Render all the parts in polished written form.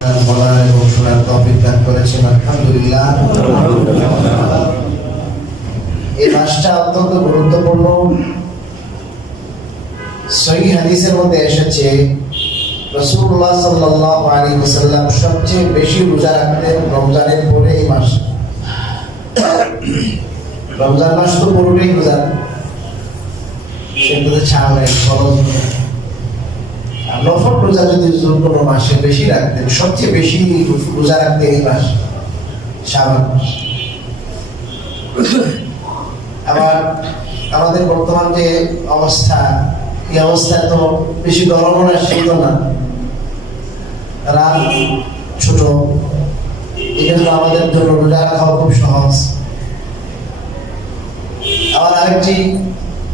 বলার এবং শোনার তৌফিক দান করেছেন, আলহামদুলিল্লাহ। এই মাসটা অত্যন্ত গুরুত্বপূর্ণ। সহিহ হাদিসের মধ্যে এসেছে রাসূলুল্লাহ সাল্লাল্লাহু আলাইহি ওয়াসাল্লাম সবচেয়ে বেশি রোজা রাখতেন রমজানের পরে এই মাস। রমজান মাস তো পুরোটাই রোজা, সেটাতে ছাড় নাই, ফরজ নফল রোজা যদি কোনো মাসে বেশি রাখতেন, সবচেয়ে বেশি রোজা রাখতেন এই মাস শাবান মাস। আবার আমাদের বর্তমান যে অবস্থা, এই অবস্থায় তো বেশি গরমও না শীতও না, রাত ছোট, এই জন্য আমাদের জন্য রোজা রাখাও খুব সহজ। আবার আরেকটি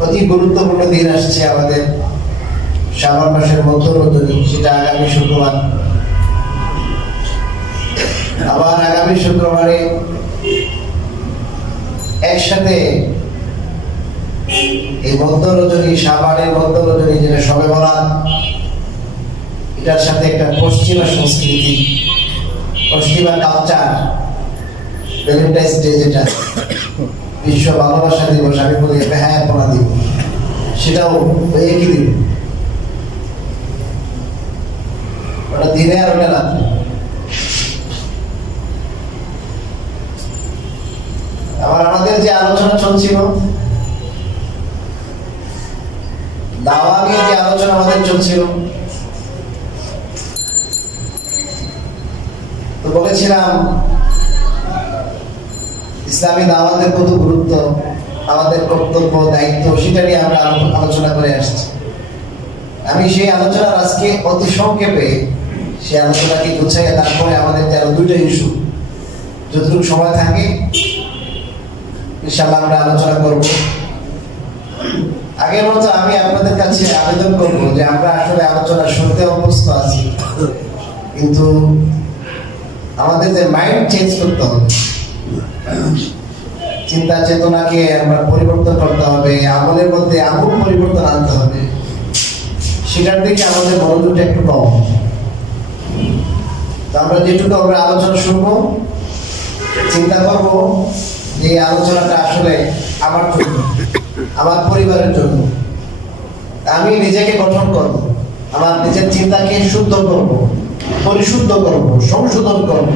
অতি গুরুত্বপূর্ণ দিন আসছে আমাদের, শাবান মাসের মধ্য রজনী, সেটা আগামী শুক্রবার। আবার আগামী শুক্রবারে একসাথে এই মধ্য রজনী, শাবানের মধ্য রজনী, যেটা শবে বরাত, এটার সাথে একটা পশ্চিমা সংস্কৃতি, পশ্চিমা কালচার, ভ্যালেন্টাইন্স ডে, যেটা বিশ্ব ভালোবাসা দিবস, আমি বলি হ্যাঁ পড়া দিব, সেটাও ওই একই দিন, ওটা দিনে আর ওটা রাত্রে। আবার আমাদের যে আলোচনা চলছিল, দাওয়া নিয়ে যে আলোচনা আমাদের চলছিল, তো বলেছিলাম ইসলামী দাওয়াতের কত গুরুত্ব, আমাদের কর্তব্য দায়িত্ব, সেটা নিয়ে আমরা আলোচনা করে আসছি। আমি সেই আলোচনার আজকে অতি সংক্ষেপে সেই আলোচনাকে গুছাইয়া তারপরে আমাদের আরো দুইটা ইস্যু, যতটুকু সময় থাকে ইনশাআল্লাহ আমরা আলোচনা করব। আগের মতো আমি আপনাদের কাছে আবেদন করব যে আমরা আসলে আলোচনা শুনতে অভ্যস্ত আছি, কিন্তু আমাদের যে মাইন্ড চেঞ্জ করতে হবে, চিন্তা চেতনাকে আমরা পরিবর্তন করতে হবে, আমলের মধ্যে আমূল পরিবর্তন আনতে হবে, সেটার দিকে আমাদের মনোযোগটা একটু কম। তো আমরা যেটুকু আমরা আলোচনা শুনবো, চিন্তা করব যে এই আলোচনাটা আসলে আমার জন্য, আমার পরিবারের জন্য। আমি নিজেকে গঠন করব, আমার নিজের চিন্তাকে শুদ্ধ করব, পরিশুদ্ধ করব, সংশোধন করব,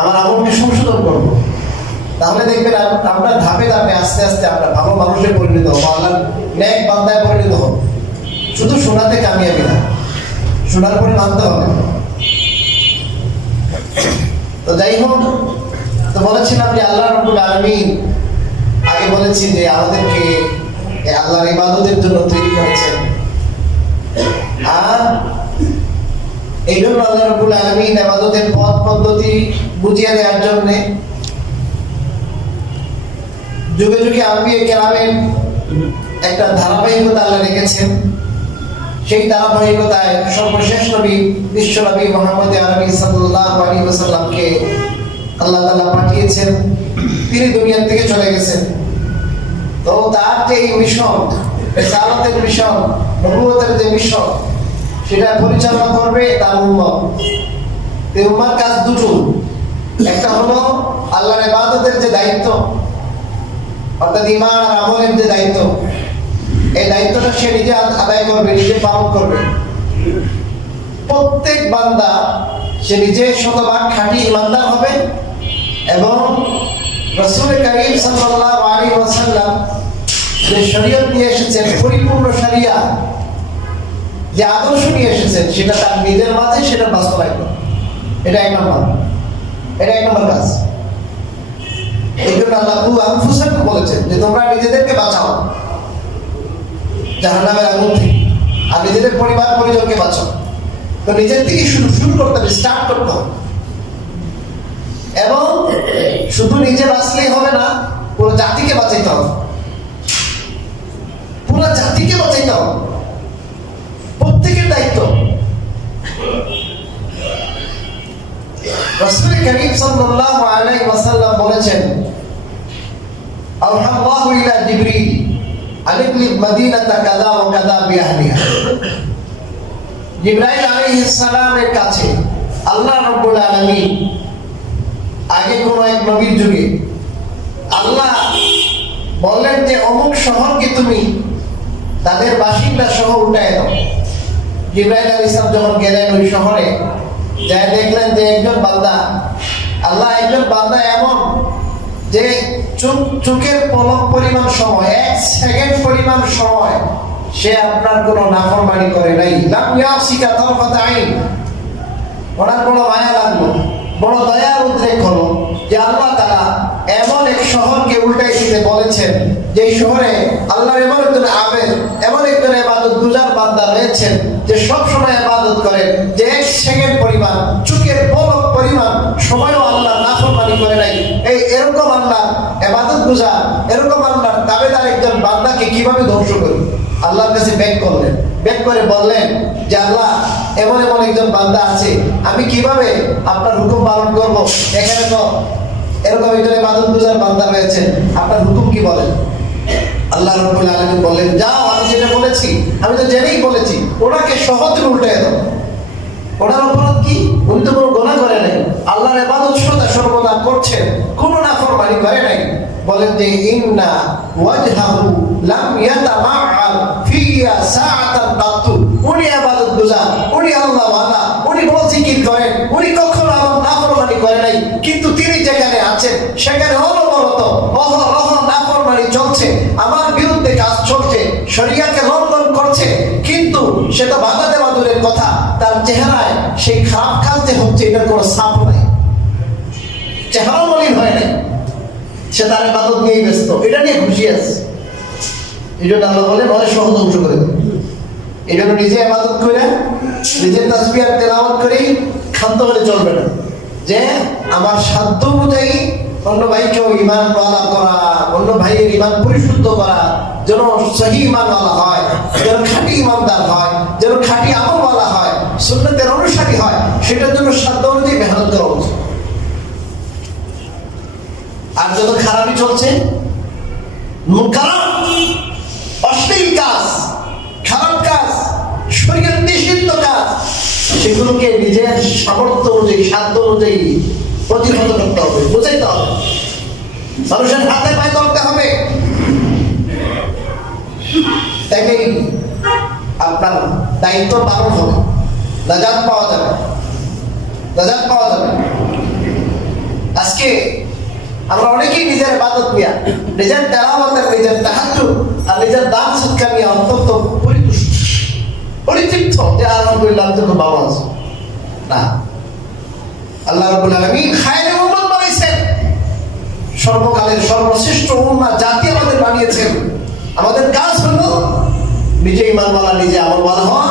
আমার আমলকে সংশোধন করব। তাহলে দেখবেন আমরা ধাপে ধাপে আস্তে আস্তে আমরা ভালো মানুষে পরিণত হবো, আল্লাহর নেক বান্দায় পরিণত হবো। শুধু শোনাতে কামিয়াবি না, শোনার পরে মানতে হবে। তো যাই হোক, তো বলেছিলাম যে আল্লাহ রাব্বুল আলামিন, আগে বলেছি যে আমাদেরকে আল্লাহর ইবাদতের জন্য তৈরি করেছেন, আর এই জন্য আল্লাহ রাব্বুল আলামিন ইবাদতের পথ পদ্ধতি বুঝিয়ে দেওয়ার জন্য যুগে যুগে আম্বিয়া কেরামের একটা ধারাবাহিকতা আল্লাহ রেখেছেন। সেই ধারাবাহিকতায় সর্বশেষ নবী, বিশ্ব নবী মুহাম্মদ আরবি সাল্লাল্লাহু আলাইহি ওয়াসাল্লামকে আল্লাহ তাআলা পাঠিয়েছেন। তিনি দুনিয়া থেকে চলে গেছেন, তো তার যে মিশন, রিসালাতের মিশন, নবুয়তের যে মিশন, সেটা পরিচালনা করবে তার উম্মত। এই উম্মার কাজ দুটো, একটা হলো আল্লাহর ইবাদতের যে দায়িত্ব, অর্থাৎ ঈমান আর আমলের যে দায়িত্ব, এই দায়িত্বটা সে নিজে আদায় করবে, নিজে পালন করবে। প্রত্যেক বান্দা সে নিজে শতভাগ খাঁটি ঈমানদার হবে এবং রাসূল কারীম সাল্লাল্লাহু আলাইহি ওয়াসাল্লাম যে শরীয়ত নিয়ে এসেছেন, পরিপূর্ণ শরিয়াত, যে আদর্শ নিয়ে এসেছেন, সেটা তার নিজের মাঝে সেটা বাস্তবায়ন করবে। এটা এক নম্বর কাজ। এই জন্য আল্লাহ আনফুসাকুম বলেছেন যে তোমরা নিজেদেরকে বাঁচাও জাহান্নামের আগুন থেকে, আর নিজেদের পরিবার পরিজনকে বাঁচাও। তো নিজের থেকে শুরু করতে হবে, স্টার্ট করতে হবে। এবং শুধু নিজে বাঁচলেই হবে না, পুরো জাতিকে বাঁচাইতে হবে, পুরো জাতিকে বাঁচাইতে হবে, প্রত্যেকের দায়িত্ব। রাসূল কারীম সাল্লাল্লাহু আলাইহি ওয়াসাল্লাম বলেছেন, আল্লাহু ইলা জিবরিল আলিকলিব মদিনাতা কাযা ওয়া কাযা বিআহলিহা। জিবরাইল আলাইহিস সালামের কাছে আল্লাহ রাব্বুল আলামিন আগে কোন এক নবীর যুগে আল্লাহ বললেন যে অমুক শহরকে তুমি তাদের বাসিন্দা সহ উঠায় দাও। জিবরাইল আলাইহিস সালাম যখন গেলেন ওই শহরে, যাই দেখলেন যে একজন বান্দা, আল্লাহ একজন বান্দা এমন যে চোখের পলক পরিমাণ সময়, 1 সেকেন্ড পরিমাণ সময় সে আপনার কোনো নাফরমানি করে নাই। লাম ইয়াসিকা তারফাত আইন। ওনার বড় মায়া লাগলো, বড় দয়ার উদ্রেক হলো যে আল্লাহ তাআলা এমন এক শহরকে উল্টাই দিতে বলেছেন যে শহরে আল্লাহর এমন একজন আবেদ, এমন একজন ইবাদত গুজার বান্দা রয়েছেন যে সব সময় ইবাদত করেন, যে 1 সেকেন্ড পরিমাণ, চোখের পলক পরিমাণ সময়ও আল্লাহ নাফরমানি করে নাই। এরকম আল্লাহ ইবাদত গুজার, এরকম আল্লাহর তাবেদার একজন বান্দাকে কিভাবে ধ্বংস করবে? আল্লাহর কাছে ব্যাক করলেন, ব্যাক করে বললেন যে আল্লাহ এমন এমন একজন বান্দা আছে, আমি কিভাবে আপনার হুকুম পালন করব? এখানে তো এরকম একজন ইবাদত গুজার বান্দা রয়েছে, আপনার হুকুম কি বলেন? আল্লাহ রাব্বুল আলামিন বললেন, যাও, আমি যেটা বলেছি, আমি তো জেনেই বলেছি, ওনাকে সহজে উল্টায় দাও। ওনার অপরাধ কি? উনি তো কোনো গুনাহ করে নাই, আল্লাহর ইবাদত সদা সর্বদা করছেন, কোনো নাফরমানি করে নাই। বলেন যে ইন্না ওয়াজহাহু লাম ইয়াতামাআল ফিয়া সাআতান কাত্তু। উনি ইবাদত গুজার, উনি আল্লাহ ওয়ালা, উনি বড় জিকির করেন, উনি কখনো আমার নাফরমানি করে নাই, কিন্তু তিনি যেখানে আছেন সেখানে অনবরত অহরহ নাফরমানি চলছে, আমার বিরুদ্ধে কাজ চলছে, শরিয়াকে লঙ্ঘন করছে, কিন্তু সেটা বাধা দেওয়া দূরের কথা, তার চেহারায় সেই খারাপ কাজ যে হচ্ছে এটার কোনো ছাপ নাই, চেহারা মলিন হয় নাই, সে তার ইবাদত নিয়েই ব্যস্ত, এটা নিয়ে খুশি আছে। এই জন্য আল্লাহ বলেন অনেক সহজ ধ্বংস করে দেবে। এই জন্য নিজে ইবাদত করে, নিজের তাসবিহ আর তেলাওয়াত করেই ক্ষান্ত হলে চলবে না, যে আমার সাধ্য অনুযায়ী অন্য ভাইকেও ঈমানওয়ালা করা, অন্য ভাইয়ের ঈমান পরিশুদ্ধ করা, যেন সহি ঈমানওয়ালা হয়, যেন খাঁটি ঈমানদার হয়, যেন খাঁটি আমলওয়ালা হয়, সুন্নতের অনুসারী হয়, সেটার জন্য সাধ্য অনুযায়ী মেহনত করা উচিত। আর যত খারাপই চলছে, অশ্লীল কাজ, খারাপ কাজ, শরীয়ত নিষিদ্ধ কাজ, সেগুলোকে নিজের সামর্থ্য অনুযায়ী, সাধ্য অনুযায়ী প্রতিহত করতে হবে, বুঝাইতে হবে, মানুষের হাতে পায়ে ধরতে হবে। তাইলেই আপনার দায়িত্ব পালন হবে, নাজাত পাওয়া যাবে, নাজাত পাওয়া যাবে। আজকে আমরা অনেকেই নিজের ইবাদত নিয়ে, নিজের তেলাওয়াত, নিজের তাহাজ্জুদ আর নিজের দান সদকা নিয়ে অত্যন্ত পরিতৃপ্ত, যে আলহামদুলিল্লাহ আমি তো খুব ভালো আছি। না, আল্লাহ রাব্বুল আলামিন খায়রুল উম্মাহ বানাইছেন, সর্বকালের সর্বশ্রেষ্ঠ উম্মাহ জাতি আমাদের বানিয়েছেন। আমাদের কাজ হলো নিজে ঈমানওয়ালা, নিজে আমলওয়ালা হওয়া,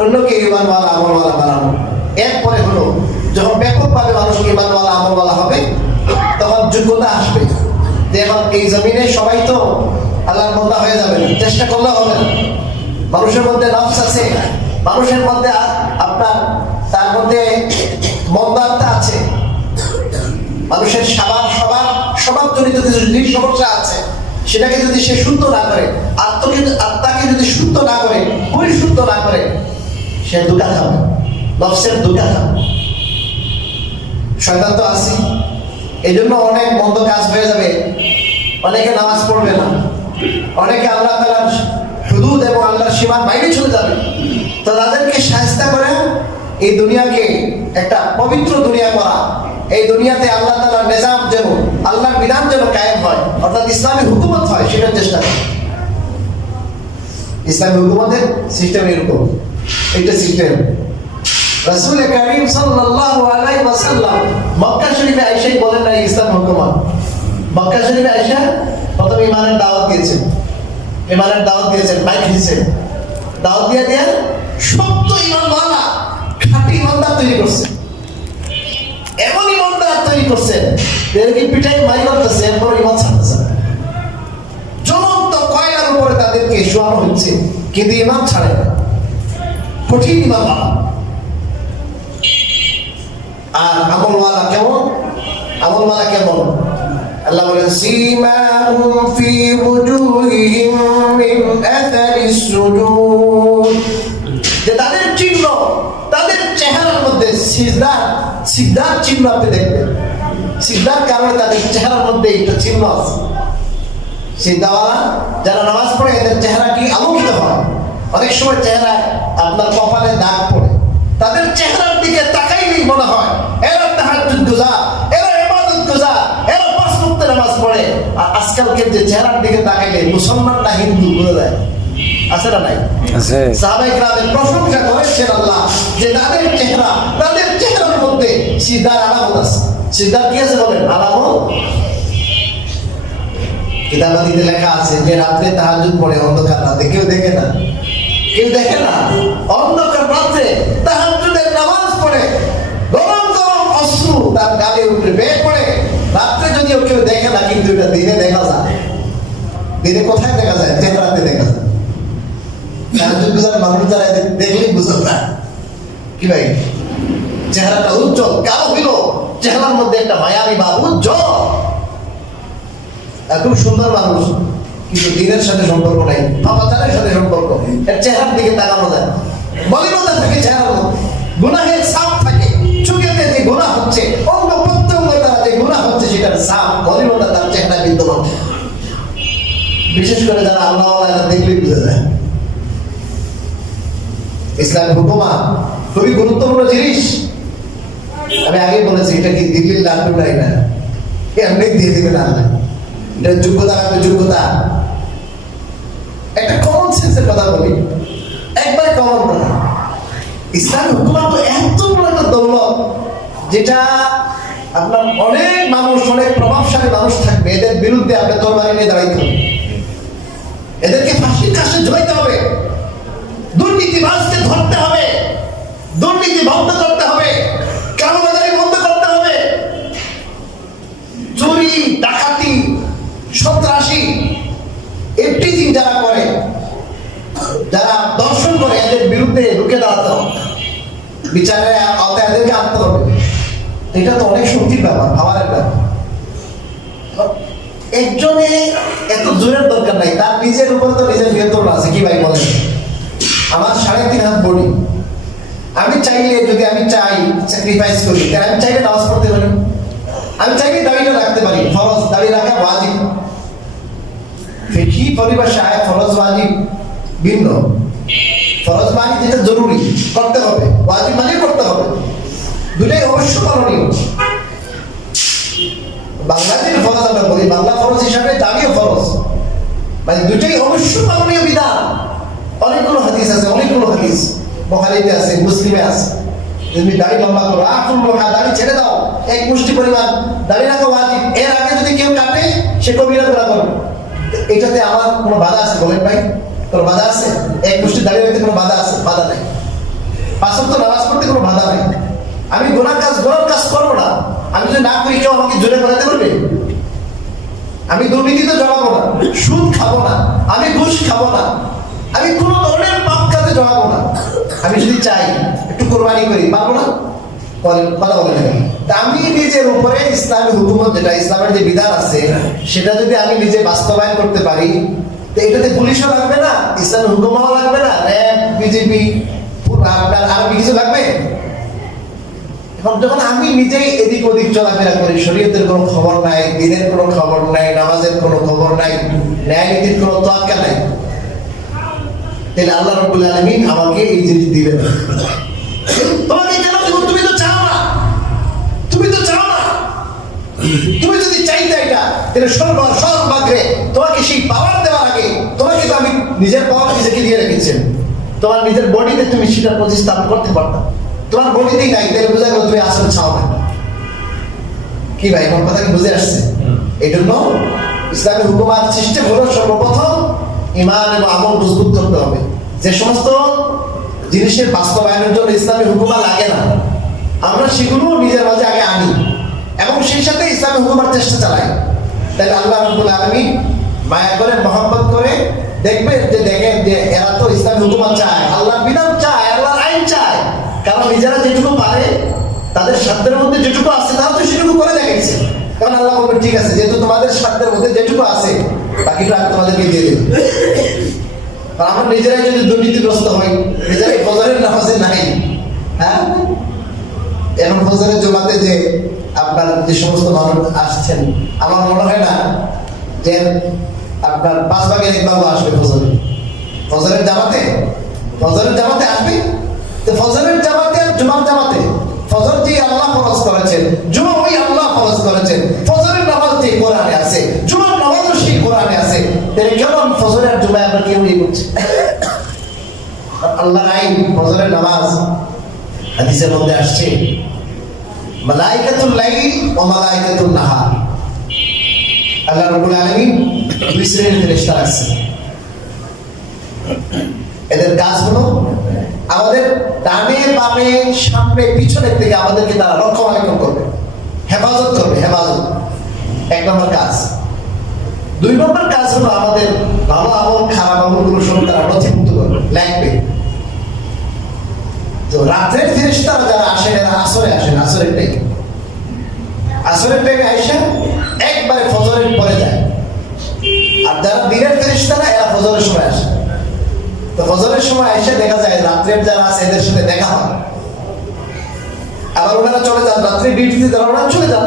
অন্যকে ঈমানওয়ালা আমলওয়ালা বানানো। এরপরে হলো যখন ব্যাপকভাবে মানুষ ঈমানওয়ালা আমলওয়ালা হবে, তখন যোগ্যতা আসবে যে এখন এই জমিনে সবাই তো আল্লাহর বান্দা হয়ে যাবে না, চেষ্টা করলে হবে না। মানুষের মধ্যে নফস আছে, মানুষের মধ্যে আপনার তার মধ্যে মন্দাত্মা আছে, মানুষের স্বভাবজনিত কিছু সমস্যা আছে, সেটাকে যদি সে শুদ্ধ না করে, আত্মাকে যদি শুদ্ধ না করে, পরিশুদ্ধ না করে, সে দুটা খাবে, নফসের দুটা খাবে। শয়তান তো আছে, এই জন্য অনেক মন্দ কাজ হয়ে যাবে, অনেকে নামাজ পড়বে না, অনেকে আল্লাহ তাআলার হুদুদ এবং আল্লাহর সীমার বাইরে চলে যাবে। তো তাদেরকে শায়েস্তা করে এই দুনিয়াকে একটা পবিত্র দুনিয়া করা, এই দুনিয়াতে আল্লাহ তাআলার নিজাম যেন, আল্লাহর বিধান যেন কায়েম হয়, অর্থাৎ ইসলামী হুকুমত হয়, সেটার চেষ্টা করে। ইসলামী হুকুমতের সিস্টেম এরকম, এইটা সিস্টেম। রাসূল কারীম সাল্লাল্লাহু আলাইহি ওয়াসাল্লাম মক্কা শরীফে আয়েশাই বলেন না ইসলাম হুকুমত। মক্কা শরীফে আয়েশা প্রথম ঈমানের দাওয়াত দিয়েছেন, ঈমানের দাওয়াত দিয়েছেন, মাইক দিয়েছেন, দাওয়াত দিয়ে সত্য ঈমানওয়ালা খাঁটি ঈমানদার তৈরি করছে, এমন ঈমানদার তৈরি করছে এদেরকে পিটাই মারি করতেছে, এরপর ঈমান ছাড়তেছে। জ্বলন্ত কয়লার উপরে তাদেরকে শোয়ানো হচ্ছে, কিন্তু ঈমান ছাড়ে না, কঠিন ঈমানওয়ালা। আর আমলওয়ালা কেমন? আমলওয়ালা কেমন? আল্লাহ বলেন সীমাহুম ফি ওয়ুজুহিহিম মিন আথারিস সুজুদ, যে তাদের চিহ্ন, তাদের চেহারার মধ্যে সিজদার চিহ্ন আপনি দেখবেন। সিজদার কারণে তাদের চেহারার মধ্যে একটা চিহ্ন আছে। সিজদাওয়ালা যারা নামাজ পড়ে এদের চেহারা কি আলোকিত হয়। অনেক সময় চেহারায় আপনার কপালে দাগ পড়ে, তাদের চেহারার দিকে তাকাইলেই মনে হয় এরা তাহাজ্জুদ গুজার, এরা ইবাদত গুজার, এরা পাঁচ ওয়াক্ত নামাজ পড়ে। আর আজকালকে যে চেহারার দিকে তাকাইলে মুসলমান না হিন্দু বোঝা যায়। আছে না নাই? আছে। সাহাবায়ে কেরামের প্রশংসা করেছেন আল্লাহ যে তাদের চেহারার মধ্যে সিজদার আলামত আছে। সিজদার কি আছে বলেন? আলামত। কিতাবাদিতে লেখা আছে যে রাত্রে তাহাজ্জুদ পড়ে অন্ধকার রাতে, কেউ দেখে না, অন্ধকার রাত্রে তাহাজ্জুদের নামাজ পড়ে গরম গরম অশ্রু তার গালে উপরে বের পড়ে। রাত্রে যদিও কেউ দেখে না, কিন্তু এটা দিনে দেখা যায়। দিনে কোথায় দেখা যায়? চেহারাতে দেখা যায়। তাহাজ্জুদ গুজার মানুষ যারা দেখলেই বুঝতে পারে কি ভাই চেহারাটা উজ্জ্বল। কালো হইল চেহারার মধ্যে একটা মায়াবী ভাব, উজ্জ্বল, খুব সুন্দর মানুষ, কিন্তু দিনের সাথে সম্পর্ক নাই, পাপাচারের সাথে সম্পর্ক। এর চেহারার দিকে তাকানো যায়, মলিনতা থাকে চেহারার মধ্যে, গুনাহের ছাপ থাকে, চোখেতে যে গুনাহ হচ্ছে, অঙ্গ প্রত্যঙ্গ দ্বারা যে গুনাহ হচ্ছে সেটার ছাপ, মলিনতা তার চেহারায় বিদ্যমান। বিশেষ করে যারা আল্লাহ ওয়ালা দেখলেই বুঝে যায়। ইসলামের হুকুমা খুবই গুরুত্বপূর্ণ জিনিস। আমি আগে বলেছি এটা কি দিল্লির লাড্ডু নাই না, এমনি দিয়ে দিবে না, এটা যোগ্যতা লাগবে, যোগ্যতা। একটা কমন সেন্সের কথা বলি, একবার কমন কথা। ইসলাম হুকুমা তো এত বড় একটা দৌলত, যেটা আপনার অনেক মানুষ, অনেক প্রভাবশালী মানুষ থাকবে, এদের বিরুদ্ধে আপনি তরবারি নিয়ে দাঁড়াইতে হবে, এদেরকে ফাঁসির কাছে ঝুলাইতে হবে, দুর্নীতিবাজকে ধরতে হবে, দুর্নীতি বন্ধ করতে হবে, কালোবাজারি বন্ধ করতে হবে, চুরি ডাকাতি সন্ত্রাসী এভরিথিং যারা করে, যারা দর্শন করে, এদের বিরুদ্ধে রুখে দাঁড়াতে হবে, বিচারের আওতায় এদেরকে আনতে হবে। এটা তো অনেক শক্তির ব্যাপার, পাওয়ারের ব্যাপার। একজনে এত জোরের দরকার নাই, তার নিজের উপরে তো নিজের নিয়ন্ত্রণ আছে। কি ভাই বলেন? আমার 3.5 হাত বডি, আমি চাইলে, যদি আমি চাই স্যাক্রিফাইস করি, কারণ আমি চাইলে নামাজ পড়তে পারি, আমি চাইলে দাড়িটা রাখতে পারি, ফরজ, দাড়ি রাখা ওয়াজিব। ফিকহি পরিভাষায় ফরজ ওয়াজিব ভিন্ন। ফরজ মানে যেটা জরুরি করতে হবে, ওয়াজিব মানে করতে হবে, দুটাই অবশ্য পালনীয়। বাংলাদেশের ফরজ আমরা বলি, বাংলা ফরজ হিসাবে দাড়িও ফরজ, মানে দুটাই অবশ্য পালনীয় বিধান। অনেকগুলো হাদিস আছে, অনেকগুলো হাদিস বুখারীতে আছে, মুসলিমে আছে। তুমি দাড়ি লম্বা করো, দাড়ি ছেড়ে দাও, এক মুষ্টি পরিমাণ দাড়ি রাখা ওয়াজিব। এর আগে যদি কেউ কাটে সে কবিরা গুনাহ করবে। এটাতে আমার কোনো বাধা আছে বলেন ভাই? কোনো বাধা আছে? এক মুষ্টি দাড়ি রাখতে কোনো বাধা আছে? বাধা নাই। 5 ওয়াক্ত নামাজ পড়তে কোনো বাধা নাই। আমি গুনার কাজ করবো না, আমি যদি না করি কেউ আমাকে জোরে করাতে পারবে? আমি দুর্নীতিতে জড়াবো না, সুদ খাবো না, আমি ঘুষ খাবো না, আমি কোনো ধরনের পাপ কাজে জড়াবো না। আমি যদি চাই একটু কোরবানি করি, পারবো না? কথা বলে নেবেন। আমি নিজের উপরে ইসলামী হুকুমত, যেটা ইসলামের যে বিধান আছে, সেটা যদি আমি নিজে বাস্তবায়ন করতে পারি, তো এটাতে পুলিশও লাগবে না, ইসলামী হুকুমাও লাগবে না, র্যাব, বিজেপি, আপনার আরো কিছু লাগবে। এখন যখন আমি নিজেই এদিক ওদিক চলাফেরা করি, শরীয়তের কোনো খবর নাই, দিনের কোনো খবর নাই, নামাজের কোনো খবর নাই, ন্যায় নীতির কোনো তোয়াক্কা নাই, তাহলে আল্লাহ রাব্বুল আলামিন আমাকে এই জিনিস দিবেন। তোমাকে কেন দেব? তুমি তো চাও না, তুমি যদি চাইতে এটা, তাহলে সর্বাগ্রে তোমাকে সেই পাওয়ার দেওয়ার আগে তোমাকে তো আমি নিজের পাওয়ার নিজেকে দিয়ে রেখেছেন। তোমার নিজের বডিতে তুমি সেটা প্রতিস্থাপন করতে পারতাম, তোমার বডিতেই নাই, তাহলে বোঝা গেল তুমি আসলে চাও না। কি ভাই আমার কথা কি বুঝে আসছে? এই জন্য ইসলামী হুকুমাত সিস্টেম হলো সর্বপ্রথম ঈমান এবং আমল মজবুত করতে হবে। যে সমস্ত জিনিসের বাস্তবায়নের জন্য ইসলামী হুকুমা লাগে না, আমরা সেগুলো নিজের মাঝে আগে আনি এবং সেই সাথে ইসলামী হুকুমার চেষ্টা চালাই। তাই আল্লাহ রাব্বুল আলামিন মায়া করে, মহব্বত করে দেখবেন যে এরা তো ইসলামী হুকুমা চায়, আল্লাহর বিধান চায়, আল্লাহর আইন চায়। কারণ নিজেরা যেটুকু পারে, তাদের সাধ্যের মধ্যে যেটুকু আছে, তারা তো সেটুকু করে দেখাইছে। কারণ আল্লাহ বলবেন ঠিক আছে, যেহেতু তোমাদের সাধ্যের মধ্যে যেটুকু আছে, বাকিটা আমি তোমাদেরকে দিয়ে দেব। আমরা নিজেরাই যদি দুর্নীতিগ্রস্ত হই, নিজেরাই ফজরের নামাজে নাই, হ্যাঁ, এখন ফজরের জমাতে যে আপনার যে সমস্ত মানুষ আসছেন, আমার মনে হয় না যে আপনার 5 ভাগের 1 ভাগ আসবে ফজরের জামাতে আসবে। তো ফজরের জামাতে আর জুমার জামাতে, ফজর যে আল্লাহ ফরজ করেছেন, জুমা ওই আল্লাহ ফরজ করেছেন, ফজরের নামাজ যে কোরআনে আছে, জুমার নামাজও সেই কোরআনে আছে, তাহলে কেমন ফজরের আর জুমায় আমরা কেউ করছি? আল্লাহর আইন ফজরের নামাজ হাদিসের মধ্যে আসছে মালাইকাতুল লাইল ওয়া মালাইকাতুন নাহার। আল্লাহ রাব্বুল আলামিন 2 শ্রেণীর ফেরেশতা রাখছেন। এদের কাজ হলো আমাদের ডানে বামে সামনে পিছনের থেকে আমাদেরকে তারা রক্ষণাবেক্ষণ করবে, হেফাজত করবে। 1 নম্বর কাজ। 2 নম্বর কাজ হলো আমাদের ভালো আমল খারাপ আমলগুলো সব তারা নথিভুক্ত করবে, লিখবে। তো রাতের ফেরেশতারা যারা আসেন এরা আসরে আসেন, আসরের টাইমে আইসা একবারে ফজরের পরে যায়। আর যারা দিনের ফেরেশতারা এরা ফজরের সময় আসে। তো ফজরের সময় এসে দেখা যায় রাত্রের যারা আছে এদের সাথে দেখা হয়, আবার ওনারা চলে যান, রাত্রে ডিউটিতে যারা ওনারা চলে যান,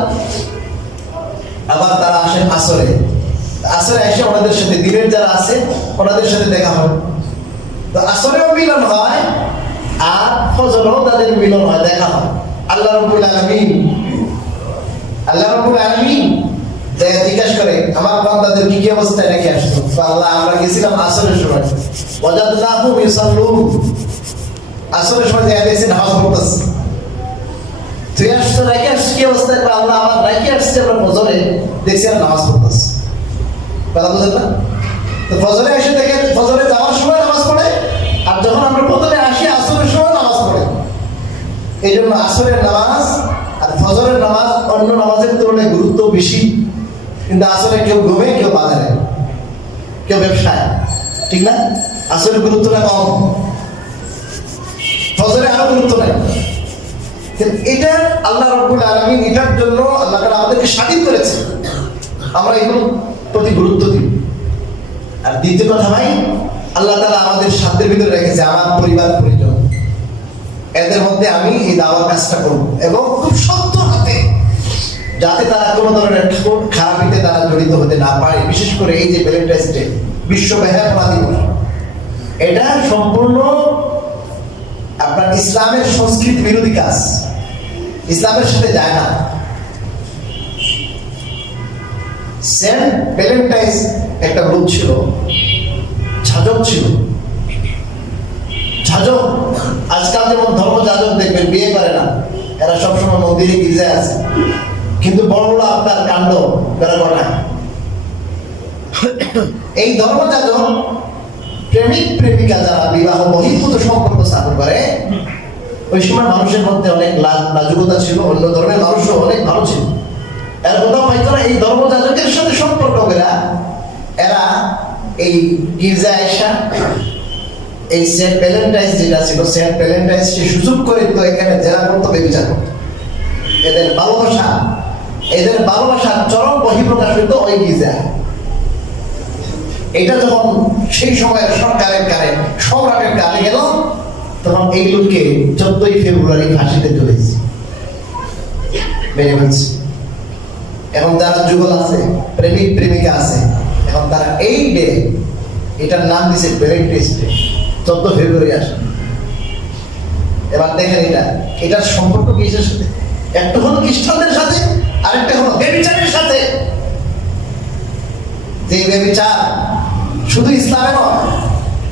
আবার তারা আসেন আসরে এসে ওনাদের সাথে দিনের যারা আছে ওনাদের সাথে দেখা হয়। তো আসরেও মিলন হয় আর ফজরেও তাদের মিলন হয়, দেখা হয়। আল্লাহ রাব্বুল আলামিন জিজ্ঞাসা করে আমার বান্দাদের কি অবস্থায় রেখে আসতো? আল্লাহ আমরা গেছিলাম আসরের সময়, ওয়াজাদনাহুম ইউসাল্লুন, আসরের সময় দেখা গেছে নামাজ পড়তেছে। তুই আসছো রেখে আসছিস কি অবস্থায়? আল্লাহ আমার রেখে আসছে আমরা ফজরে দেখছি আর নামাজ পড়তেছে। কথা বুঝলেন না? তো ফজরে এসে দেখে ফজরে যাওয়ার সময় নামাজ পড়ে, আর যখন আমরা প্রথমে আসি আসরের সময় নামাজ পড়ে। এই জন্য আসরের নামাজ আর ফজরের নামাজ অন্য নামাজের তুলনায় গুরুত্ব বেশি। কিন্তু আসলে কেউ ঘুমে, কেউ বাজারে, কেউ ব্যবসায়, ঠিক না? আসলে গুরুত্বটা কম, ফজরে আরো গুরুত্ব নেই। এটা আল্লাহ রাব্বুল আলামিন এটার জন্য আল্লাহ তাআলা আমাদেরকে স্বাধীন করেছে, আমরা এগুলোর প্রতি গুরুত্ব দিই। আর দ্বিতীয় কথা ভাই, আল্লাহ তাআলা আমাদের সাধ্যের ভিতরে রেখেছে আমার পরিবার পরিজন, এদের মধ্যে আমি এই দাওয়ার কাজটা করবো এবং খুব শক্ত হাতে, যাতে তারা কোনো ধরনের খারাপিতে তারা জড়িত হতে না পারে। বিশেষ করে এই যে ভ্যালেন্টাইন্স ডে, বিশ্ব বেহায়াপনা দিবস, এটা সম্পূর্ণ আপনার ইসলামের সংস্কৃতি বিরোধী কাজ, ইসলামের সাথে যায় না। সেন্ট ভ্যালেন্টাইন্স একটা গ্রুপ ছিল, যাজক ছিল। যাজক আজকাল যেমন ধর্ম যাজক দেখবেন বিয়ে করে না, এরা সবসময় মন্দিরে গির্জায় আছে, কিন্তু বড় বড় আপনার কাণ্ড তারা ঘটায়। এই ধর্মযাজক প্রেমিক প্রেমিকা যারা বিবাহ বহির্ভূত সম্পর্ক স্থাপন করে, ওই সময় মানুষের মধ্যে অনেক লাজুকতা ছিল, অন্য ধর্মের মানুষও অনেক ভালো ছিল। এর কোথাও পাইতো না এই ধর্মযাজকের সাথে সম্পর্ক করে এরা এই গির্জায় আসা এই সেন্ট ভ্যালেন্টাইন্স যেটা ছিল, সেন্ট ভ্যালেন্টাইন্স সে সুযোগ করে তো এখানে জেরা করতো, বেবিচার করতো। এদের ভালোবাসার চরম বহিঃপ্রকাশ হইতো ওই গির্জায়। এটা যখন সেই সময়ের সরকারের কানে, সম্রাটের কানে গেল, তখন এই লোককে 14ই ফেব্রুয়ারি ফাঁসিতে চলেছে, মেরে ফেলছে। এখন যারা যুগল আছে, প্রেমিক প্রেমিকা আছে, এখন তারা এই ডে, এটার নাম দিছে ভ্যালেন্টাইন্স ডে, 14 ফেব্রুয়ারি আসে। এবার দেখেন এটার সম্পর্ক কিসের সাথে? একটা হলো খ্রিস্টানদের সাথে, আরেকটা হলো ব্যভিচারের সাথে। যে ব্যভিচার শুধু ইসলামে নয়,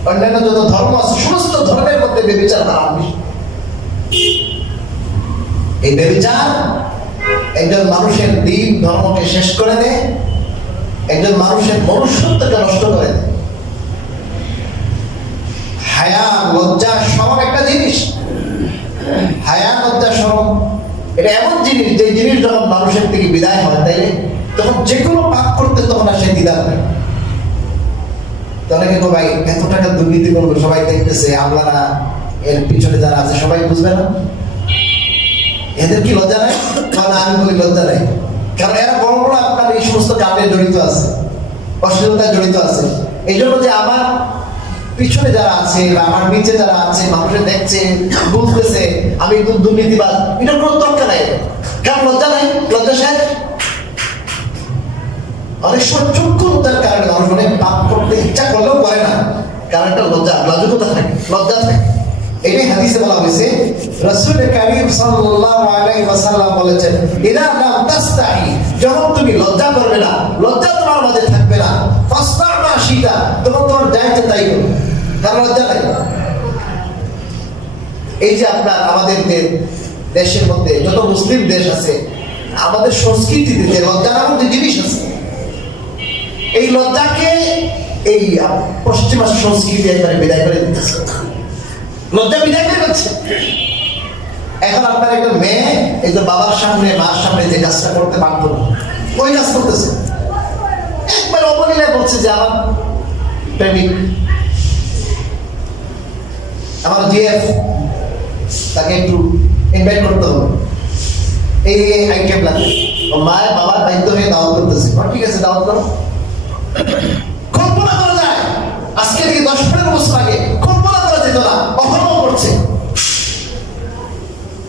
অন্যান্য যত ধর্ম আছে সমস্ত ধর্মের মধ্যে ব্যভিচার হারাম। এই ব্যভিচার একজন মানুষের দিন ধর্মকে শেষ করে দেয়, একজন মানুষের মনুষ্যত্বকে নষ্ট করে দেয়। হায়া লজ্জা শরম একটা জিনিস, হায়া লজ্জা শরম এটা এমন জিনিস, যে জিনিস যখন মানুষের থেকে বিদায় হয় তাইলে তখন যে কোনো পাপ করতে তখন আর সে দ্বিধা করে। অনেকে তো ভাই এত টাকা দুর্নীতি করবো, সবাই দেখতেছে, আপনারা এর পিছনে যারা আছে সবাই বুঝবে না, এদের কি লজ্জা নাই? কারণ আমি বলি লজ্জা নাই, কারণ এরা বড় বড় আপনার এই সমস্ত কাজে জড়িত আছে, অশ্লীলতায় জড়িত আছে। এই জন্য যে আমার পিছনে যারা আছে বা আমার নিচে যারা আছে, মানুষের দেখছে, বুঝতেছে আমি একদম দুর্নীতিবাদ, এটার কোনো দরকার নাই। কারণ লজ্জা নাই, লজ্জা শেষ। অনেক সময় চক্ষুতার কারণে মানুষ অনেক পাপ করতে ইচ্ছা করলেও করে না, কারণ একটা লাজুকতা থাকে, লজ্জা থাকে। এটাই হাদিসে বলা হয়েছে। রাসূল কারীম সাল্লাল্লাহু আলাইহি ওয়াসাল্লাম বলেছেন, ইদা লাম তাস্তাহি, যখন তুমি লজ্জা করবে না, লজ্জা তোমার মাঝে থাকবে না, ফাসনা মা শিতা, তখন তোমার যা ইচ্ছা তাই করো, কারণ লজ্জা নাই। এই যে আপনার আমাদের দেশের মধ্যে যত মুসলিম দেশ আছে, আমাদের সংস্কৃতিতে লজ্জা নামক যে জিনিস আছে, এই লজ্জাকে এই পশ্চিমা সংস্কৃতি একবারে বিদায় করে দিতেছে, লজ্জা বিদায় করে দিচ্ছে। এখন আপনার একটা মেয়ে এই যে বাবার সামনে মার সামনে যে কাজটা করতে পারতো না, ওই কাজ করতেছে। একবার অবলীলায় বলছে যে আমার প্রেমিক, আমার জিএফ, তাকে একটু ইনভাইট করতে হবে, এই আইটেম লাগে। মায়ের বাবার দায়িত্ব হয়ে দাওয়াত করতেছে, ঠিক আছে দাওয়াত করো। কল্পনা করা যায় আজকে থেকে 10-15 বছর আগে কল্পনা করা যেত না, অহরহ করছে।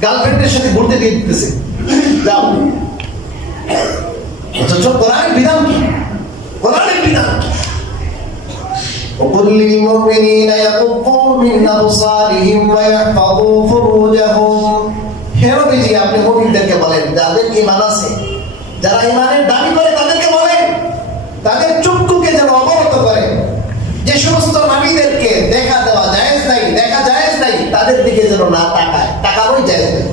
গার্লফ্রেন্ডের সাথে ঘুরতে দিয়ে দিতেছে, যাও। অথচ কোরআনের বিধান কি? কোরআনের বিধান কি? وَقُلْ لِلْمُؤْمِنِينَ يَغُضُّوا مِنْ أَبْصَارِهِمْ وَيَحْفَظُوا فُرُوجَهُمْ। হে নবীজি, আপনি মুমিনদেরকে বলেন, যাদের ঈমান আছে, যারা ঈমানের দাবি করে, তাদেরকে বলেন তাদের চক্ষুকে যেন অবনত করে। যে সমস্ত নারীদেরকে দেখা দেওয়া জায়েজ নাই, দেখা জায়েজ নাই, তাদের দিকে যেন না তাকায়, তাকানোই জায়েজ নাই।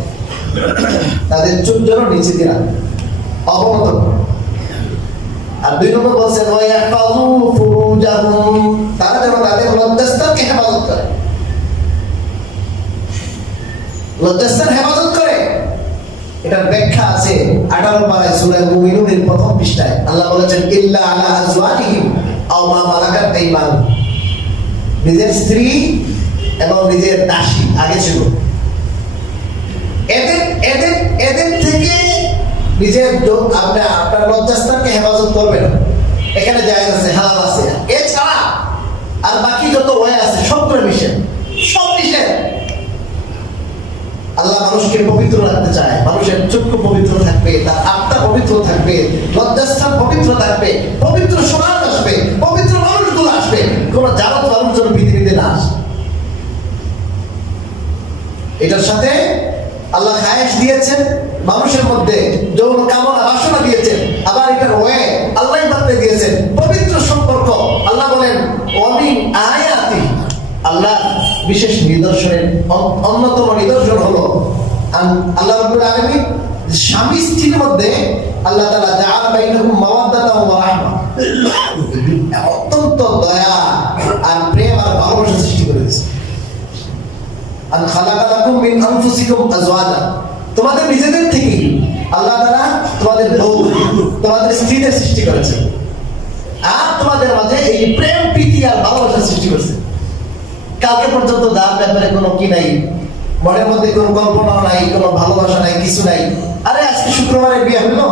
তাদের চোখ যেন নিচে দিয়ে রাখে, অবনত করে। আর 2 নম্বর বলছেন ওয়ায়াহফাযু ফুরুজাহুম, তারা যেন তাদের লজ্জাস্থানকে হেফাজত করে, লজ্জাস্থান হেফাজত করে। এটার ব্যাখ্যা আছে 18 পারায় সূরা মুমিনুনের প্রথম পৃষ্ঠায়। আল্লাহ বলেছেন ইল্লা আলা আজওয়াজিহিম আও মা মালাকাত আইমানুহুম, নিজের স্ত্রী এবং নিজের দাসী আগে ছিল, এদের থেকে নিজের আপনার লজ্জাস্থানকে হেফাজত করবেন। এখানে জায়েজ আছে, হালাল আছে, এছাড়া আর বাকি যত ওয়ে আছে সবগুলো নিষেধ, সব নিষেধ। আল্লাহ মানুষকে পবিত্র রাখতে চায়, মানুষের চক্ষু পবিত্র থাকবে, তার আত্মা পবিত্র থাকবে, লজ্জাস্থান পবিত্র থাকবে, পবিত্র সমাজ আসবে, পবিত্র মানুষগুলো আসবে, কোন জারত মানুষ যেন পৃথিবীতে না আসে। এটার সাথে আল্লাহ খায়েশ দিয়েছেন, মানুষের মধ্যে যৌন কামনা বাসনা দিয়েছেন, আবার এটার ওয়ে আল্লাহই বাতলে দিয়েছেন, পবিত্র সম্পর্ক। আল্লাহ বলেন ওয়ামিন আয়াতি, আল্লাহ বিশেষ নিদর্শনের অন্যতম নিদর্শন হলো আল্লাহ রাব্বুল আলামিন স্বামী স্ত্রীর মধ্যে আল্লাহ তাআলা জাআল বাইনাহুম মাওয়াদ্দাতান ওয়া রাহমা, অত্যন্ত দয়া আর প্রেম আর ভালোবাসা সৃষ্টি করে দিয়েছেন। আন খালাকা লাকুম মিন আনফুসিকুম আজওয়াজা, তোমাদের নিজেদের থেকে আল্লাহ তাআলা তোমাদের বউ, তোমাদের স্ত্রীদের সৃষ্টি করেছেন, আর তোমাদের মাঝে এই প্রেম প্রীতি আর ভালোবাসা সৃষ্টি করেছেন। কালকে পর্যন্ত যার ব্যাপারে কোনো কি নাই, মনের মধ্যে কোনো কল্পনা নাই, কোনো ভালোবাসা নাই, কিছু নাই। আরে আজকে শুক্রবারে বিয়ে হলো,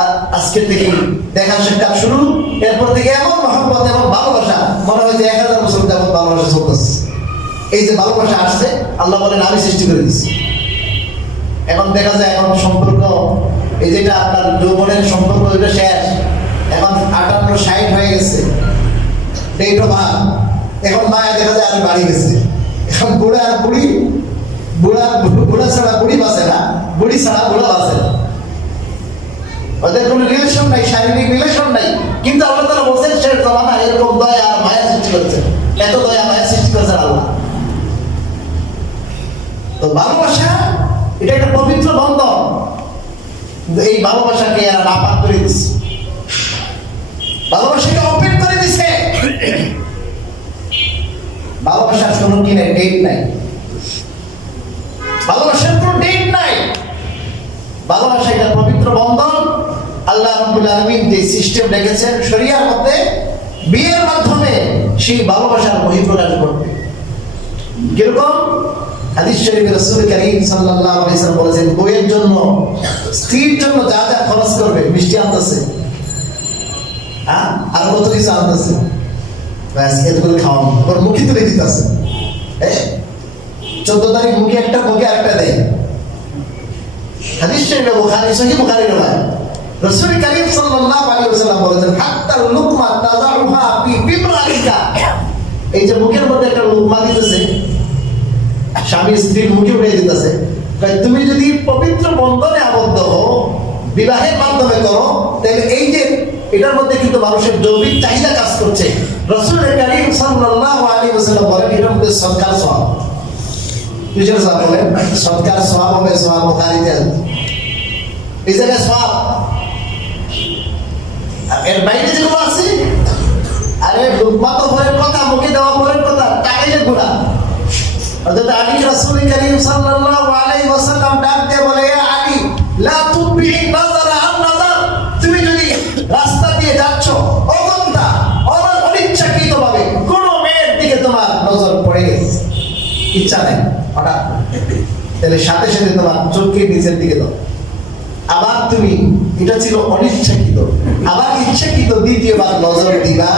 আর আজকে থেকে দেখা সাক্ষাৎ শুরু, এরপর থেকে এমন মহব্বত এবং ভালোবাসা, মনে হয় যে 1000 বছর যাবত ভালোবাসা চলতেছে। এই যে ভালোবাসা আসছে, আল্লাহ বলেন আমি সৃষ্টি করে দিচ্ছি। এখন দেখা যায় এখন সম্পর্ক, এই যেটা আপনার যৌবনের সম্পর্ক, এটা শেষ, এখন 58-60 হয়ে গেছে, ডেট অফ বার্থ। এখন মায়া দেখা যায় আমি বাড়ি গেছে, এখন বুড়া আর বুড়ি, বুড়া ছাড়া বুড়ি বাঁচে না, বুড়ি ছাড়া বুড়া বাঁচে না, ওদের কোনো রিলেশন নাই, শারীরিক রিলেশন নাই। কিন্তু আল্লাহ তাআলা বলছেন সে জমানা এরকম দয়া আর মায়া সৃষ্টি করেছেন, এত দয়া মায়া সৃষ্টি করেছেন আল্লাহ। তো ভালোবাসা এটা একটা পবিত্র বন্ধন, এই ভালোবাসাকে এরা নাপাক করে দিচ্ছে, ভালোবাসাকে ওপেন করে দিচ্ছে। ভালোবাসার কোনো কি নাই, ডেট নাই, ভালোবাসার কোনো ডেট নাই। ভালোবাসা এটা পবিত্র বন্ধন। আল্লাহ রাব্বুল আলামিন যে সিস্টেম রেখেছেন শরিয়ার মধ্যে, বিয়ের মাধ্যমে সেই ভালোবাসার বহিঃপ্রকাশ ঘটবে। কিরকম? হাদিস শরীফে রাসূল কারীম সাল্লাল্লাহু আলাইহি ওয়াসাল্লাম বলেছেন, বউয়ের জন্য, স্ত্রীর জন্য যা যা খরচ করবে, মিষ্টি আনতেছে, আর কত কিছু আনতেছে, ব্যাস এতগুলো খাওয়ানো, ওর মুখে তুলে দিতেছে। 14 তারিখ মুখে একটা, মুখে আরেকটা দেয়। হাদিস শরীফে বুখারী, সহিহ বুখারীর রায়, রাসূল কারীম সাল্লাল্লাহু আলাইহি ওয়াসাল্লাম বলেছেন, হাত্তা লুকমা তাযাউহা ফি বিমরাতিকা। এই যে মুখের মধ্যে একটা লুকমা দিতেছে, স্বামী স্ত্রীর মুখে উঠে দিতেছে, তুমি যদি পবিত্র বন্ধনে আবদ্ধ হও, বিবাহের মাধ্যমে করো, তাহলে এই যে এটার মধ্যে কিন্তু মানুষের জৈবিক চাহিদা কাজ করছে। রাসূল কারীম সাল্লাল্লাহু আলাইহি ওয়াসাল্লাম বলেন, এটার মধ্যে সদকার সওয়াব। কিসের সওয়াব বলেন? সদকার সওয়াব হবে। সওয়াব বুখারীতে আছে, এই জায়গায় সওয়াব। এর বাইরে যেগুলো আছে, আরে লুকমা তো পরের কথা, মুখে দেওয়া পরের কথা, টাকাইলে গুনাহ। হযরত আলী রাসূল কারীম সাল্লাল্লাহু আলাইহি ওয়াসাল্লাম ডাক দিয়ে বলে, ইয়া আলী লা তুবিহি নাযারা আন নাযার। তুমি যদি রাস্তা দিয়ে যাচ্ছ, অগন্তা অনিচ্ছাকৃতভাবে কোনো মেয়ের দিকে তোমার নজর পড়ে গেছে, ইচ্ছা নাই হঠাৎ, তাহলে সাথে সাথে তোমার চোখকে নিচের দিকে দাও। আবার তুমি, এটা ছিল অনিচ্ছাকৃত, আবার ইচ্ছাকৃত দ্বিতীয়বার নজর দিবা।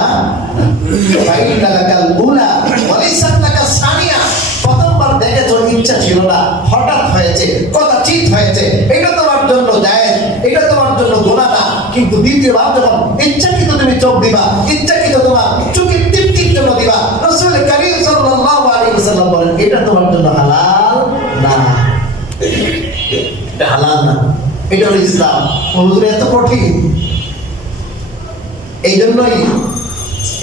ফাইনালাকাল উলা ওয়ালাইসাত লাকা সানিয়া। প্রথমবার দেখেছো, ইচ্ছা ছিল না, হঠাৎ হয়েছে, কদাচিৎ হয়েছে, এটা তোমার জন্য জায়েজ, এটা তোমার জন্য গুনাহ না। কিন্তু দ্বিতীয়বার যখন ইচ্ছাকৃত তুমি চোখ দিবা, ইচ্ছাকৃত তোমার চোখের তৃপ্তির জন্য দিবা, রাসূল কারীম সাল্লাল্লাহু আলাইহি ওয়াসাল্লাম বলেন, এটা তোমার জন্য হালাল না, এটা হালাল না। এটা হলো ইসলাম। হুজুর এত কঠিন। এই জন্যই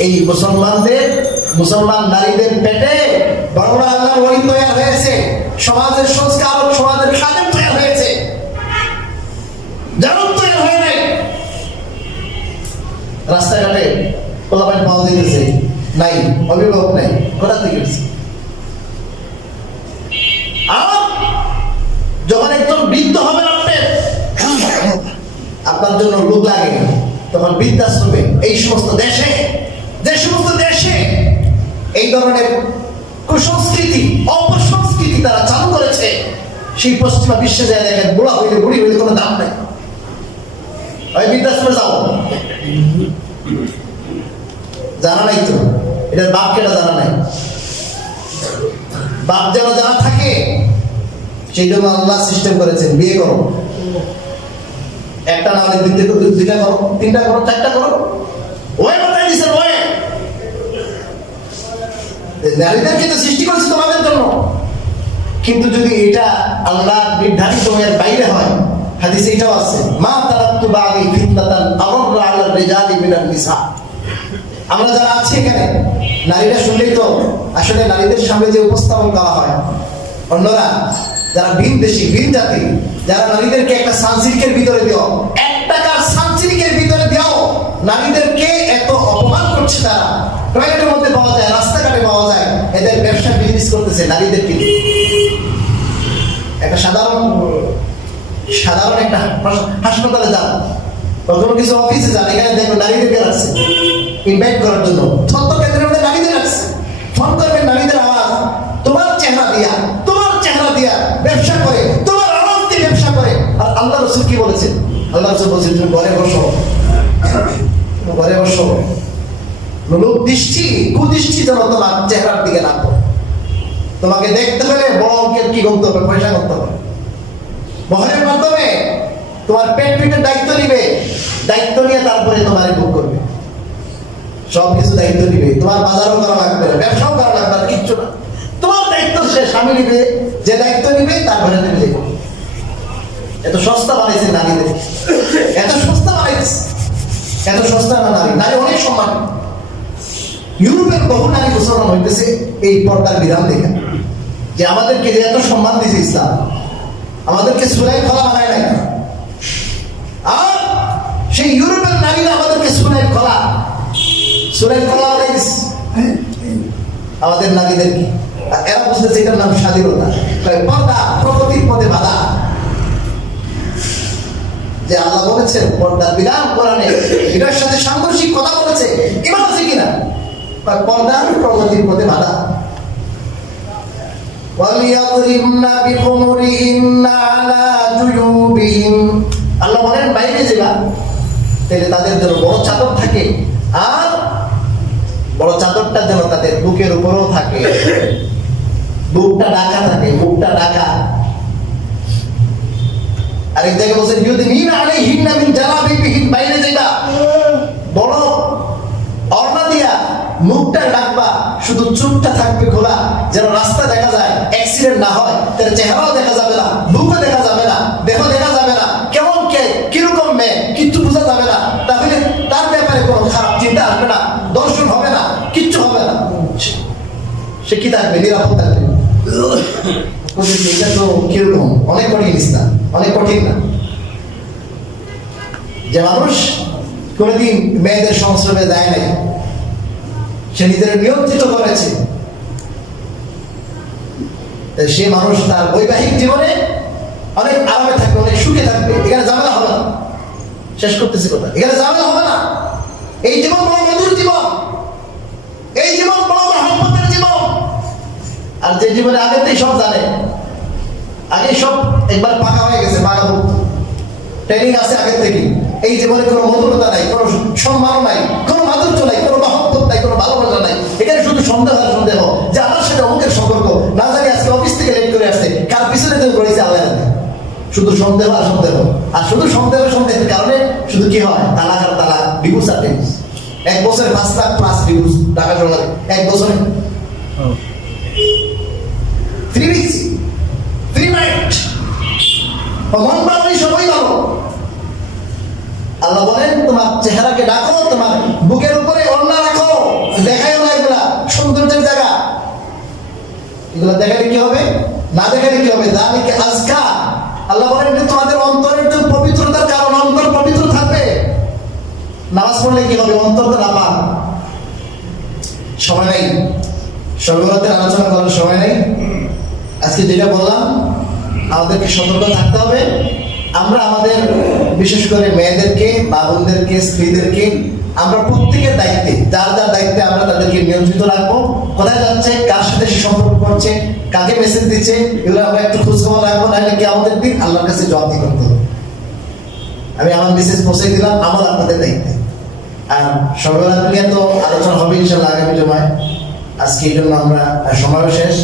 এই মুসলমান নারীদের পেটে বড় বড় আল্লাহর ওলি তৈরি হয়েছে, সমাজের সংস্কারক, সমাজের খাদেম তৈরি হয়েছে, জানুন তৈরি হয়ে নাই। রাস্তাঘাটে পোলাপান পাওয়া দিতেছে, নাই, অভিভাবক নাই, কোথা থেকে গেছে? আর যখন একজন বৃদ্ধ হবেন আপনার জন্য লোক লাগে, তখন বৃদ্ধাশ্রমে এই সমস্ত দেশে, যে সমস্ত দেশে এই ধরনের কুসংস্কৃতি, অপসংস্কৃতি তারা চালু করেছে, সেই পশ্চিমা বিশ্বে যায় দেখেন, বুড়া হইলে বুড়ি হইলে কোনো দাম নাই। ওই বৃদ্ধাশ্রমে যাও, জানা নাই তো, এটার বাপ কেটা জানা নাই। বাপ যেন জানা থাকে, সেই জন্য আল্লাহ সিস্টেম করেছেন, বিয়ে করো, একটা না হলে দুইটা করো, তিনটা করো, চারটা করো, ওই বাতাই দিচ্ছেন। ওই নারীদেরকে তো সৃষ্টি করেছে তোমাদের জন্য, কিন্তু যদি এটা আল্লাহ নির্ধারিত এর বাইরে হয়, হাদিসে এটাও আছে, মা তারাক্তু বাদি ফিতনাতান আদররা আলা রিজালি মিনান নিসা। আমরা যারা আছি এখানে, নারীরা শুনলেই তো আসলে নারীদের সামনে যে উপস্থাপন করা হয়, অন্যরা যারা ভিন দেশি, ভিন জাতি, যারা নারীদেরকে একটা সানসিল্কের ভিতরে দিও, 1 টাকার সানসিল্কের ভিতরে দিও, নারীদেরকে এত অপমান করছে তারা। টয়লেটের মধ্যে পাওয়া যায়, রাস্তাঘাটে পাওয়া যায়, এদের ব্যবসা বিজনেস করতেছে নারীদেরকে। একটা সাধারণ একটা হাসপাতালে যান, কখনো কিছু অফিসে যান, এখানে দেখবেন নারীদেরকে রাখছে ইনভাইট করার জন্য, তথ্য কেন্দ্রের মধ্যে নারীদের রাখছে। ফোন করবেন, নারীদের আওয়াজ, তোমার চেহারা দিয়া ব্যবসা করে, তোমার আওয়াজ দিয়ে ব্যবসা করে। আর আল্লাহ রাসূল কি বলেছেন? আল্লাহ রাসূল বলেছেন, তুমি ঘরে বসো, লোক দৃষ্টি, কুদৃষ্টি যেন তোমার চেহারার দিকে না পড়ে। তোমাকে দেখতে হলে বড় অঙ্কের কি করতে হবে? পয়সা করতে হবে। মহরের মাধ্যমে তোমার পেটের দায়িত্ব নিবে, দায়িত্ব নিয়ে তারপরে তোমার ভোগ করবে, সবকিছু দায়িত্ব নিবে। তোমার বাজারও করা লাগবে না, ব্যবসাও করা লাগবে না, কিচ্ছু না। তোমার দায়িত্ব সে স্বামী নিবে, যে দায়িত্ব নিবে তার ঘরে তুমি দেখো। এত সস্তা বানাইছে নারীদের, এত সস্তা বানাইছে, এত সস্তা না নারী। নারী অনেক সম্মান। ইউরোপের বহু নারী মুসলমান হইতেছে এই পর্দার বিধান দেখে, যে আমাদেরকে এত সম্মান দিয়েছে ইসলাম, আমাদেরকে সুলাই খোলা বানায় নাই। আর সেই ইউরোপের নারীরা আমাদেরকে সুলাই খোলা বানাই দিচ্ছে আমাদের নারীদেরকে। এরা বুঝতেছে এটার নাম স্বাধীনতা। পর্দা প্রগতির পথে বাধা। যে আল্লাহ বলেছেন পর্দার বিধান কোরআনে, এটার সাথে সাংঘর্ষিক কথা বলেছে, ইমান আছে কিনা? পর্দার প্রগতির পথে বাধা। আল্লাহ বলেন বাইরে যাবা, তাহলে তাদের জন্য বড় চাদর থাকে, আর বড় চাদরটা যেন তাদের বুকের উপরেও থাকে, বুকটা ঢাকা থাকে, বুকটা ঢাকা। আরেক জায়গায় বলছেন ইউদিনিনা আলাইহিন্না মিন জালাবিবিহিন, বাইরে যাইবা বড় ওড়না দিয়া মুখটা ঢাকবা, শুধু চুপটা থাকবে খোলা, যেন রাস্তা দেখা যায়, অ্যাক্সিডেন্ট না হয়, তার চেহারাও দেখা যাবে না, বুকও দেখা যাবে না, দেহ দেখা যাবে না, কেমন কে কিরকম মেয়ে কিচ্ছু বোঝা যাবে না। তাহলে তার ব্যাপারে কোনো খারাপ চিন্তা আসবে না, দর্শন হবে না, কিচ্ছু হবে না, সে কি থাকবে, নিরাপদ থাকবে। এটা তো কিরকম, অনেক কঠিন না, অনেক কঠিন না। যে মানুষ কোনদিন মেয়েদের সংস্রবে যায় নাই, সে নিজের নিয়ন্ত্রিত করেছে, সে মানুষ তার বৈবাহিক জীবনে অনেক আরামে থাকবে, অনেক সুখে থাকবে। এখানে ঝামেলা হবে না। শেষ করতেছি কথা, এখানে ঝামেলা হবে না। এই জীবন বড় মধুর জীবন, এই জীবন বড় মহব্বতের জীবন। আর যে জীবনে আগেতেই সব জানে, আগে সব একবার পাকা হয়ে গেছে, পাকা মুক্ত, ট্রেনিং আছে আগে থেকে, এই জীবনে কোনো মধুরতা নাই, কোনো সম্মান নাই, কোনো মাধুর্য নাই, কোনো মহব্বত নাই, কোনো ভালোবাসা নাই। এখানে শুধু সন্দেহ আর সন্দেহ, যে আমার সাথে অমুকের সম্পর্ক, না জানি আজকে অফিস থেকে লেট করে আসছে, কার পিছনে তুমি করেছে আল্লাহ জানে। শুধু সন্দেহ আর সন্দেহ, আর শুধু সন্দেহের কারণে শুধু কি হয়, তালাক আর তালাক, ডিভোর্স আর ডিভোর্স। 1 বছরে 5 লাখ প্লাস ডিভোর্স ঢাকা শহরে 1 বছরে। 3 weeks 3 night, মন বাড়াই সবাই ভালো। আল্লাহ বলেন তোমার চেহারাকে ডাকো, তোমার বুকের উপরে ওড়না রাখো, দেখাইও না এগুলা সৌন্দর্যের জায়গা, এগুলা দেখালে কি হবে, না দেখালে কি হবে, যালিকা আজকা। আল্লাহ বলেন যে তোমাদের অন্তরের যে পবিত্রতার কারণ, অন্তর পবিত্র থাকবে। নামাজ পড়লে কি হবে, অন্তর তো নাপাক। সময় নেই, সর্বরাতের আলোচনা করার সময় নেই। আজকে যেটা বললাম, আমাদেরকে সতর্ক থাকতে হবে। আমরা আমাদের বিশেষ করে মেয়েদেরকে, মা বোনদেরকে, স্ত্রীদেরকে আমরা প্রত্যেকের দায়িত্বে, যার যার দায়িত্বে আমরা তাদেরকে নিয়ন্ত্রিত রাখবো। কোথায় যাচ্ছে, কার সাথে সে সম্পর্ক করছে, কাকে মেসেজ দিচ্ছে, এগুলো আমরা একটু খোঁজ খবর রাখবো, নাহলে কি আমাদের দিন আল্লাহর কাছে জবাবদিহি করতে হবে। আমি আমার মেসেজ পৌঁছে দিলাম, আমার আপনাদের দায়িত্বে। আর সর্বরাত নিয়ে তো আলোচনা হবে ইনশাআল্লাহ আগামী জমায়। আজকে এই জন্য আমরা সময়ও শেষ।